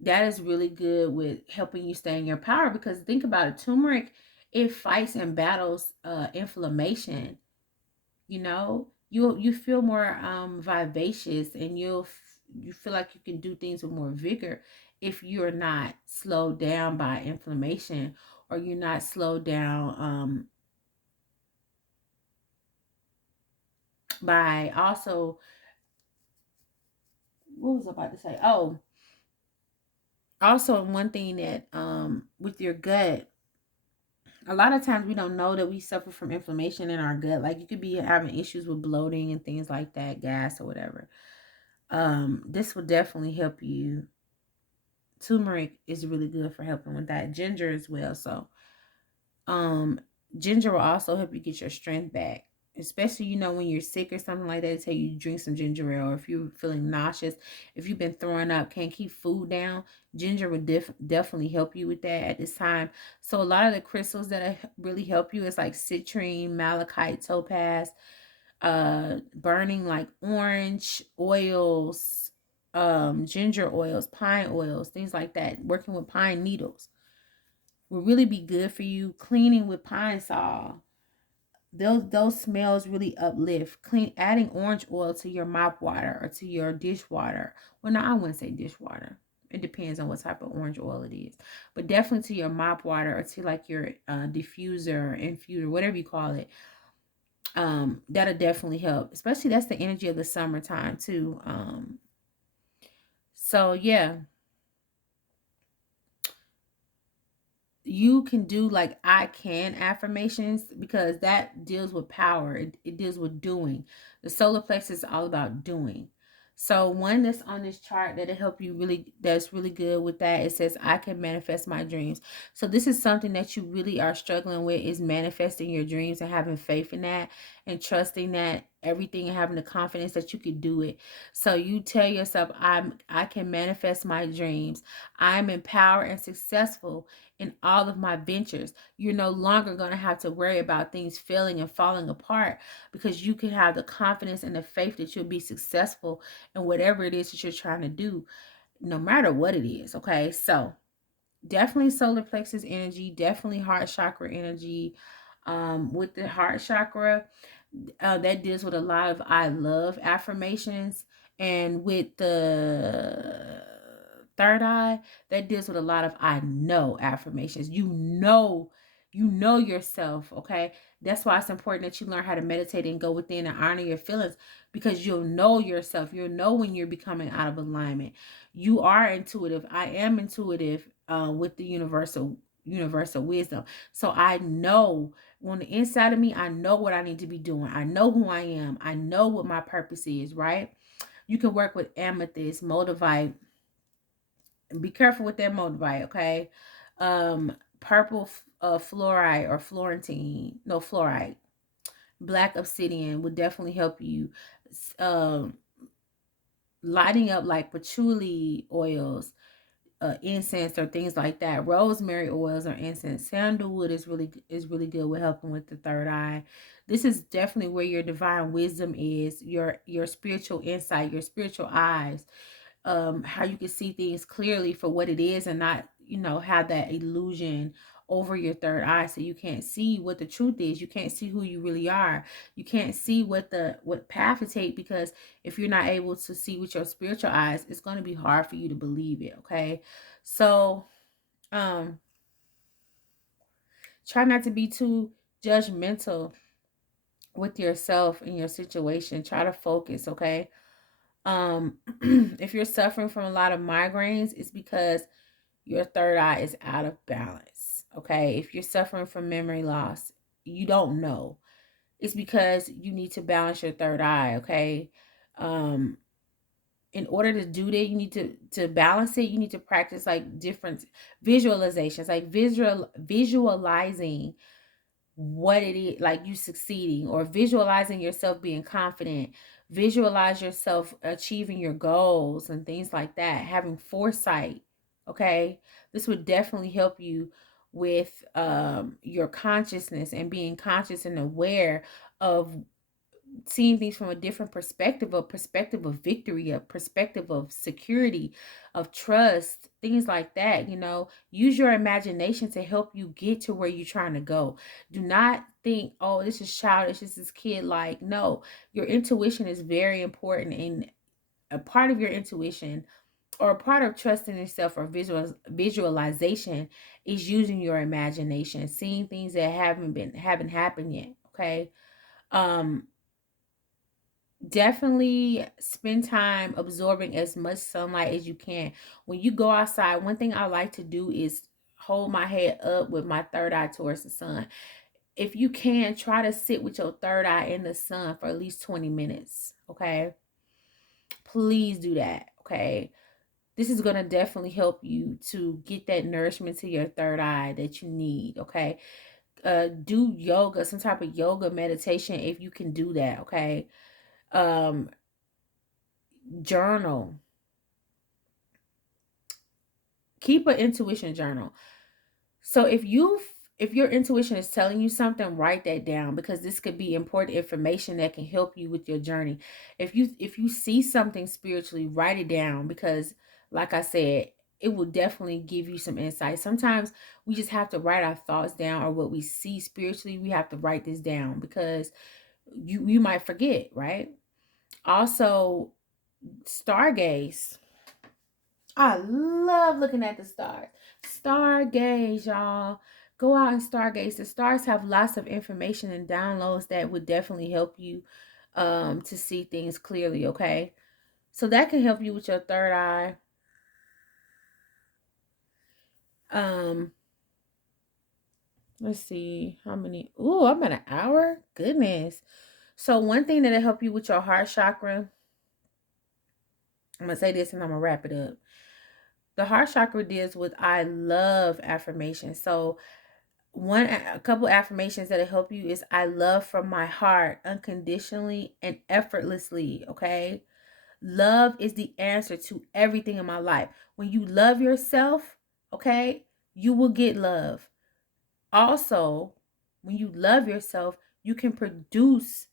That is really good with helping you stay in your power, because think about it, turmeric, it fights and battles inflammation. You know, you feel more vivacious, and you feel like you can do things with more vigor if you're not slowed down by inflammation, or you're not slowed down by also, what was I about to say? Oh, also one thing that with your gut, a lot of times we don't know that we suffer from inflammation in our gut. Like you could be having issues with bloating and things like that, gas or whatever. This will definitely help you. Turmeric is really good for helping with that. Ginger as well. So um ginger will also help you get your strength back, especially when you're sick or something like that. They tell you to drink some ginger ale, or if you're feeling nauseous, if you've been throwing up, can't keep food down, ginger would definitely help you with that at this time. So a lot of the crystals that really help you is like citrine, malachite, topaz, burning like orange oils, ginger oils, pine oils, things like that. Working with pine needles will really be good for you. Cleaning with pine sol, those smells really uplift. Clean, adding orange oil to your mop water or to your dishwater. Well, no, I wouldn't say dishwater. It depends on what type of orange oil it is, but definitely to your mop water or to like your diffuser, infuser, whatever you call it. That'll definitely help. Especially that's the energy of the summertime too. So yeah, you can do like I can affirmations, because that deals with power. It deals with doing. The solar plexus is all about doing. So one that's on this chart that'll help you really, that's really good with that, it says I can manifest my dreams. So this is something that you really are struggling with, is manifesting your dreams and having faith in that. and trusting that everything and having the confidence that you could do it. So you tell yourself, I can manifest my dreams. I'm empowered and successful in all of my ventures. You're no longer going to have to worry about things failing and falling apart, because you can have the confidence and the faith that you'll be successful in whatever it is that you're trying to do, no matter what it is. Okay, so definitely solar plexus energy, definitely heart chakra energy. With the heart chakra, that deals with a lot of I love affirmations, and with the third eye, that deals with a lot of I know affirmations. You know yourself. Okay, that's why it's important that you learn how to meditate and go within and honor your feelings, because you'll know yourself. You'll know when you're becoming out of alignment. You are intuitive. I am intuitive, with the universal wisdom. So I know on the inside of me, I know what I need to be doing. I know who I am. I know what my purpose is, right? You can work with amethyst, moldavite. Be careful with that moldavite, okay? Purple fluorite or Florentine, no, fluorite. Black obsidian would definitely help you. Um, Lighting up like patchouli oils, incense or things like that. Rosemary oils or incense. Sandalwood is really good with helping with the third eye. This is definitely where your divine wisdom is, your spiritual insight, your spiritual eyes, how you can see things clearly for what it is, and not, have that illusion over your third eye, so you can't see what the truth is. You can't see who you really are. You can't see what path to take, because if you're not able to see with your spiritual eyes, it's going to be hard for you to believe it. Okay, so um try not to be too judgmental with yourself and your situation. Try to focus. Okay, if you're suffering from a lot of migraines, it's because your third eye is out of balance. Okay, if you're suffering from memory loss, you don't know, it's because you need to balance your third eye. Okay, um in order to do that, you need to balance it. You need to practice like different visualizations, like visualizing what it is, like you succeeding, or visualizing yourself being confident, visualize yourself achieving your goals and things like that, having foresight. Okay, this would definitely help you with your consciousness and being conscious and aware of seeing things from a different perspective, a perspective of victory, a perspective of security, of trust, things like that. Use your imagination to help you get to where you're trying to go. Do not think, oh, this is childish, this is kid like. No, your intuition is very important, and a part of your intuition, or a part of trusting yourself, or visualization, is using your imagination, seeing things that haven't happened yet. Okay, um definitely spend time absorbing as much sunlight as you can. When you go outside, one thing I like to do is hold my head up with my third eye towards the sun. If you can, try to sit with your third eye in the sun for at least 20 minutes. Okay, please do that. Okay, this is going to definitely help you to get that nourishment to your third eye that you need. Okay, do yoga, some type of yoga meditation if you can do that. Okay, um journal. Keep an intuition journal. So if your intuition is telling you something, write that down, because this could be important information that can help you with your journey. If you see something spiritually, write it down, because like I said, it will definitely give you some insight. Sometimes we just have to write our thoughts down, or what we see spiritually, we have to write this down, because you might forget, right? Also, stargaze. I love looking at the stars. Stargaze, y'all. Go out and stargaze. The stars have lots of information and downloads that would definitely help you to see things clearly, okay? So that can help you with your third eye. Um, let's see how many. Ooh, I'm at an hour. Goodness. So one thing that'll help you with your heart chakra, I'm gonna say this and I'm gonna wrap it up. The heart chakra deals with I love affirmation. So A couple affirmations that'll help you is I love from my heart unconditionally and effortlessly. Okay. Love is the answer to everything in my life. When you love yourself, okay, you will get love. Also, when you love yourself, you can produce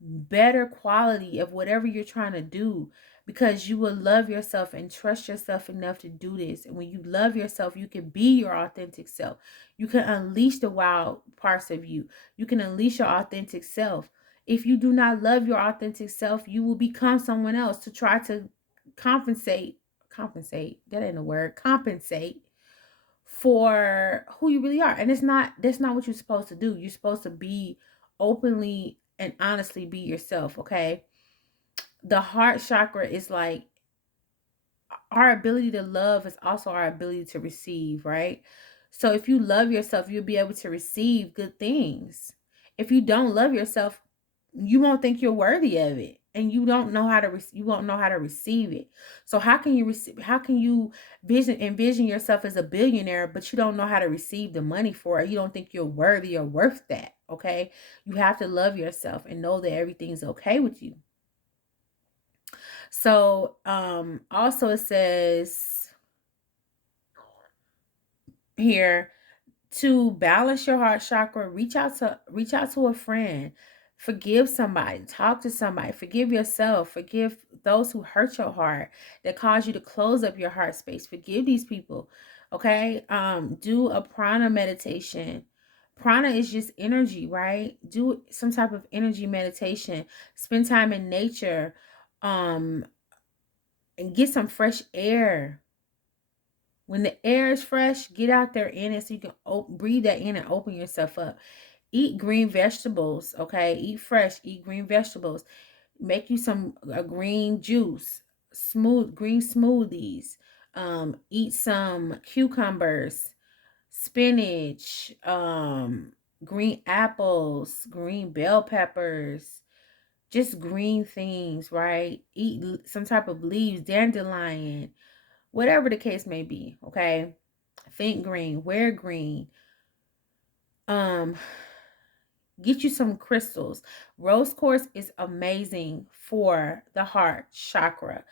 better quality of whatever you're trying to do, because you will love yourself and trust yourself enough to do this. And when you love yourself, you can be your authentic self. You can unleash the wild parts of you. You can unleash your authentic self. If you do not love your authentic self, you will become someone else to try to compensate, that ain't a word, compensate for who you really are. And that's not what you're supposed to do. You're supposed to be openly and honestly be yourself. Okay. The heart chakra is like, our ability to love is also our ability to receive, right? So if you love yourself, you'll be able to receive good things. If you don't love yourself, you won't think you're worthy of it, and you don't know how to you won't know how to receive it. So how can you receive, how can you envision yourself as a billionaire, but you don't know how to receive the money for it? You don't think you're worthy or worth that. Okay, you have to love yourself and know that everything's okay with you. So also it says here, to balance your heart chakra, reach out to a friend, forgive somebody, talk to somebody, forgive yourself, forgive those who hurt your heart, that cause you to close up your heart space. Forgive these people. Okay. Do a prana meditation. Prana is just energy, right? Do some type of energy meditation. Spend time in nature, um and get some fresh air. When the air is fresh, get out there in it so you can breathe that in and open yourself up. Eat green vegetables, okay? Eat fresh, eat green vegetables. Make you some a green juice, green smoothies. Eat some cucumbers, spinach, green apples, green bell peppers, just green things, right? Eat some type of leaves, dandelion, whatever the case may be. Okay, think green, wear green. um get you some crystals. Rose quartz is amazing for the heart chakra.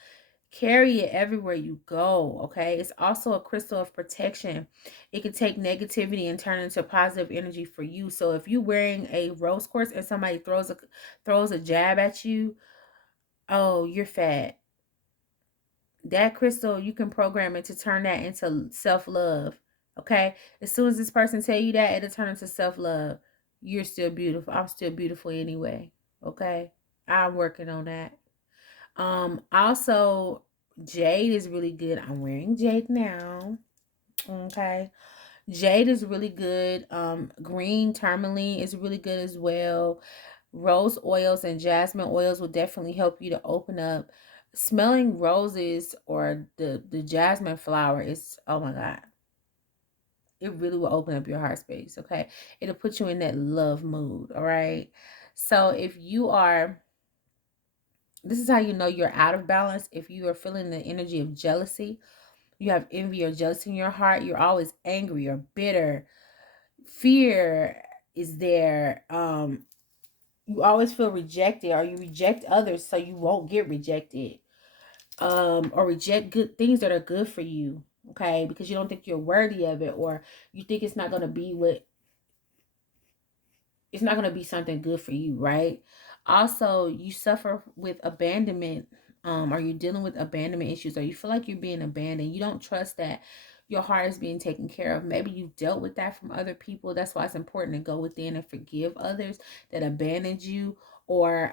Carry it everywhere you go. Okay, it's also a crystal of protection. It can take negativity and turn into positive energy for you. So if you're wearing a rose quartz and somebody throws a jab at you, oh, you're fat. That crystal, you can program it to turn that into self-love. Okay, as soon as this person tell you that, it'll turn into self-love. You're still beautiful. I'm still beautiful anyway. Okay, I'm working on that. Also, jade is really good. I'm wearing jade now. Okay, jade is really good. Green tourmaline is really good as well. Rose oils and jasmine oils will definitely help you to open up. Smelling roses or the jasmine flower is, oh my god, it really will open up your heart space. Okay, it'll put you in that love mood. All right, so if you are, this is how you know you're out of balance. If you are feeling the energy of jealousy, you have envy or jealousy in your heart, you're always angry or bitter, fear is there, you always feel rejected, or you reject others so you won't get rejected, or reject good things that are good for you, okay, because you don't think you're worthy of it, or you think it's not going to be something good for you, right? Also, you suffer with abandonment, or you're dealing with abandonment issues, or you feel like you're being abandoned. You don't trust that your heart is being taken care of. Maybe you've dealt with that from other people. That's why it's important to go within and forgive others that abandoned you, or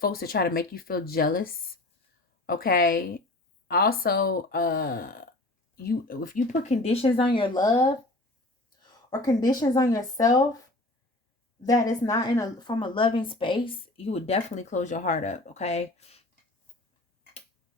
folks that try to make you feel jealous. Okay. Also, you if you put conditions on your love or conditions on yourself that is not in a from a loving space, you would definitely close your heart up. Okay,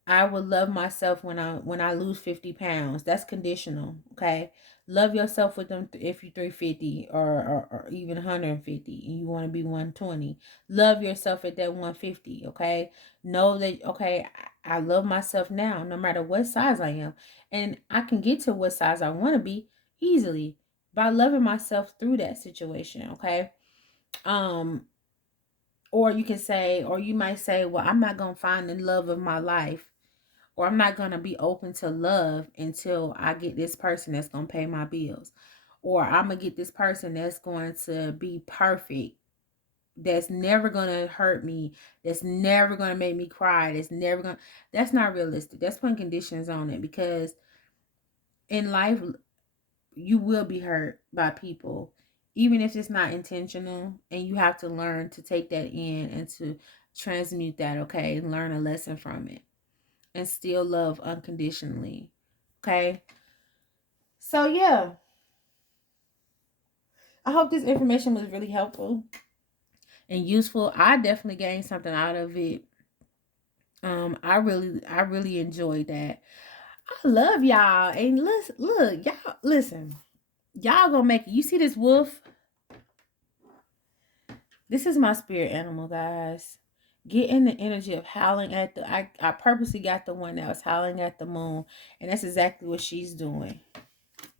I would love myself when I lose 50 pounds. That's conditional. Okay, love yourself with them if you're 350 or even 150 and you want to be 120. Love yourself at that 150. Okay, know that, okay, I love myself now no matter what size I am, and I can get to what size I want to be easily. by loving myself through that situation, okay? Um, or you can say, or you might say, well, I'm not gonna find the love of my life, or I'm not gonna be open to love until I get this person that's gonna pay my bills, or I'm gonna get this person that's going to be perfect, that's never gonna hurt me, that's never gonna make me cry, that's not realistic. That's putting conditions on it, because in life you will be hurt by people, even if it's not intentional, and you have to learn to take that in and to transmute that, okay, and learn a lesson from it and still love unconditionally. Okay, so yeah, I hope this information was really helpful and useful. I definitely gained something out of it. I really enjoyed that. I love y'all. And look, y'all, listen. Y'all gonna make it. You see this wolf? This is my spirit animal, guys. Get in the energy of howling at the. I purposely got the one that was howling at the moon, and that's exactly what she's doing.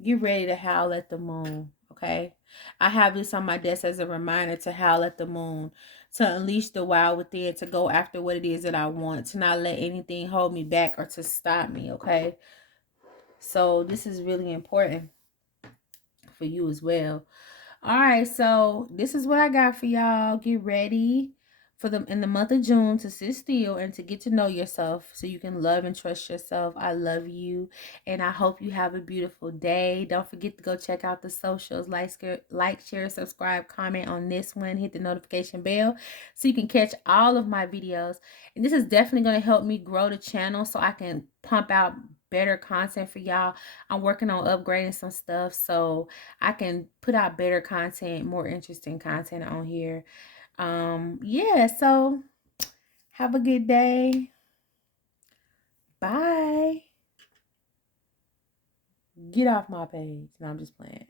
Get ready to howl at the moon, okay? I have this on my desk as a reminder to howl at the moon, to unleash the wild within, to go after what it is that I want, to not let anything hold me back or to stop me, okay? So this is really important for you as well. All right, so this is what I got for y'all. Get ready for them in the month of June to sit still and to get to know yourself so you can love and trust yourself. I love you, and I hope you have a beautiful day. Don't forget to go check out the socials. Like, share, subscribe, comment on this one. Hit the notification bell so you can catch all of my videos. And this is definitely going to help me grow the channel so I can pump out better content for y'all. I'm working on upgrading some stuff so I can put out better content, more interesting content on here. Yeah, so have a good day. Bye. Get off my page. No, I'm just playing.